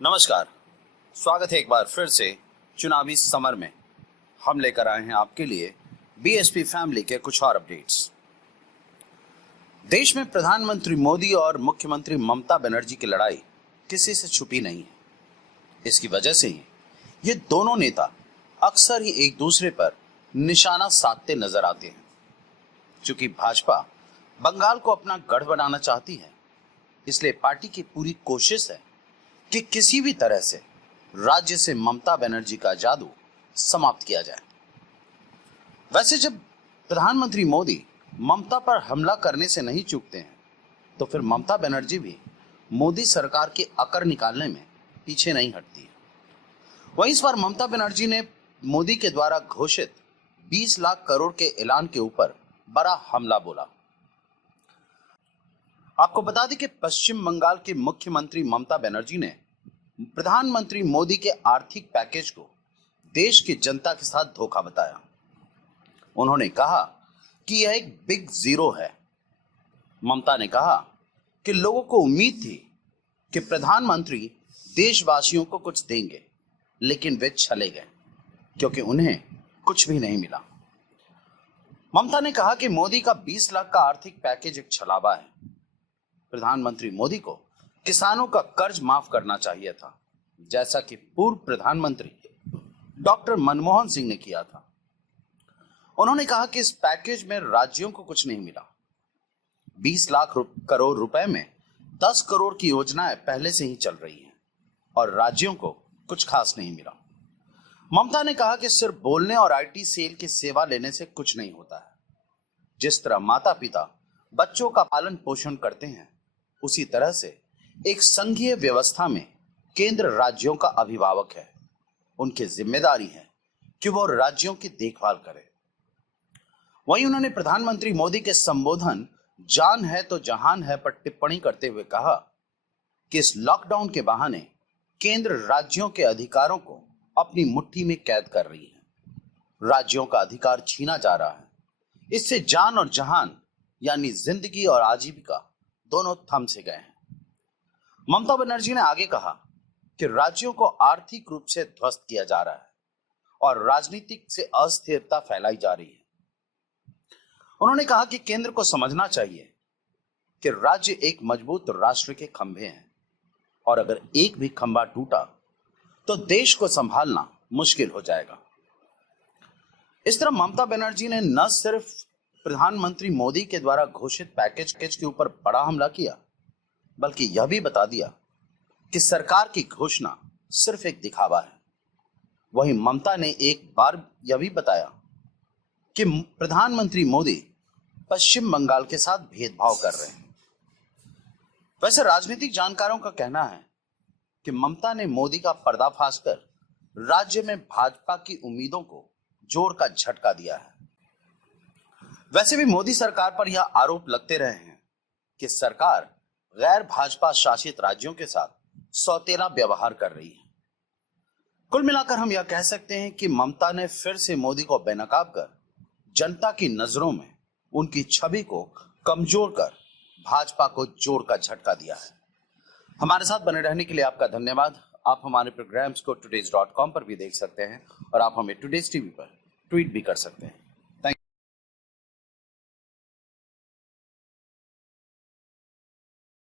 नमस्कार। स्वागत है एक बार फिर से चुनावी समर में। हम लेकर आए हैं आपके लिए बीएसपी फैमिली के कुछ और अपडेट्स। देश में प्रधानमंत्री मोदी और मुख्यमंत्री ममता बनर्जी की लड़ाई किसी से छुपी नहीं है। इसकी वजह से ही ये दोनों नेता अक्सर ही एक दूसरे पर निशाना साधते नजर आते हैं। चूंकि भाजपा बंगाल को अपना गढ़ बनाना चाहती है, इसलिए पार्टी की पूरी कोशिश है कि किसी भी तरह से राज्य से ममता बनर्जी का जादू समाप्त किया जाए। वैसे जब प्रधानमंत्री मोदी ममता पर हमला करने से नहीं चूकते हैं, तो फिर ममता बनर्जी भी मोदी सरकार की अकड़ निकालने में पीछे नहीं हटती है। वहीं इस बार ममता बनर्जी ने मोदी के द्वारा घोषित 20 लाख करोड़ के ऐलान के ऊपर बड़ा हमला बोला। आपको बता दें कि पश्चिम बंगाल के मुख्यमंत्री ममता बनर्जी ने प्रधानमंत्री मोदी के आर्थिक पैकेज को देश की जनता के साथ धोखा बताया। उन्होंने कहा कि यह एक बिग जीरो है। ममता ने कहा कि लोगों को उम्मीद थी कि प्रधानमंत्री देशवासियों को कुछ देंगे, लेकिन वे चले गए क्योंकि उन्हें कुछ भी नहीं मिला। ममता ने कहा कि मोदी का 20 लाख का आर्थिक पैकेज एक छलावा है। प्रधानमंत्री मोदी को किसानों का कर्ज माफ करना चाहिए था, जैसा कि पूर्व प्रधानमंत्री डॉक्टर मनमोहन सिंह ने किया था। उन्होंने कहा कि इस पैकेज में राज्यों को कुछ नहीं मिला। 20 लाख करोड़ रुपए में 10 करोड़ की योजनाएं पहले से ही चल रही हैं और राज्यों को कुछ खास नहीं मिला। ममता ने कहा कि सिर्फ बोलने और आईटी सेल की सेवा लेने से कुछ नहीं होता है। जिस तरह माता पिता बच्चों का पालन पोषण करते हैं, उसी तरह से एक संघीय व्यवस्था में केंद्र राज्यों का अभिभावक है। उनकी जिम्मेदारी है कि वो राज्यों की देखभाल करें। वहीं उन्होंने प्रधानमंत्री मोदी के संबोधन जान है तो जहान है पर टिप्पणी करते हुए कहा कि इस लॉकडाउन के बहाने केंद्र राज्यों के अधिकारों को अपनी मुट्ठी में कैद कर रही है। राज्यों का अधिकार छीना जा रहा है। इससे जान और जहान यानी जिंदगी और आजीविका दोनों थम से गए हैं। ममता बनर्जी ने आगे कहा कि राज्यों को आर्थिक रूप से ध्वस्त किया जा रहा है और राजनीतिक से अस्थिरता फैलाई जा रही है। उन्होंने कहा कि केंद्र को समझना चाहिए कि राज्य एक मजबूत राष्ट्र के खंभे हैं और अगर एक भी खंभा टूटा तो देश को संभालना मुश्किल हो जाएगा। इस तरह ममता बनर्जी ने न सिर्फ प्रधानमंत्री मोदी के द्वारा घोषित पैकेज के ऊपर बड़ा हमला किया, बल्कि यह भी बता दिया कि सरकार की घोषणा सिर्फ एक दिखावा है। वहीं ममता ने एक बार यह भी बताया कि प्रधानमंत्री मोदी पश्चिम बंगाल के साथ भेदभाव कर रहे हैं। वैसे राजनीतिक जानकारों का कहना है कि ममता ने मोदी का पर्दाफाश कर राज्य में भाजपा की उम्मीदों को जोर का झटका दिया है। वैसे भी मोदी सरकार पर यह आरोप लगते रहे हैं कि सरकार गैर भाजपा शासित राज्यों के साथ सौतेला व्यवहार कर रही है। कुल मिलाकर हम यह कह सकते हैं कि ममता ने फिर से मोदी को बेनकाब कर जनता की नजरों में उनकी छवि को कमजोर कर भाजपा को जोर का झटका दिया है। हमारे साथ बने रहने के लिए आपका धन्यवाद। आप हमारे प्रोग्राम्स को today's.com पर भी देख सकते हैं और आप हमें टुडेज टीवी पर ट्वीट भी कर सकते हैं।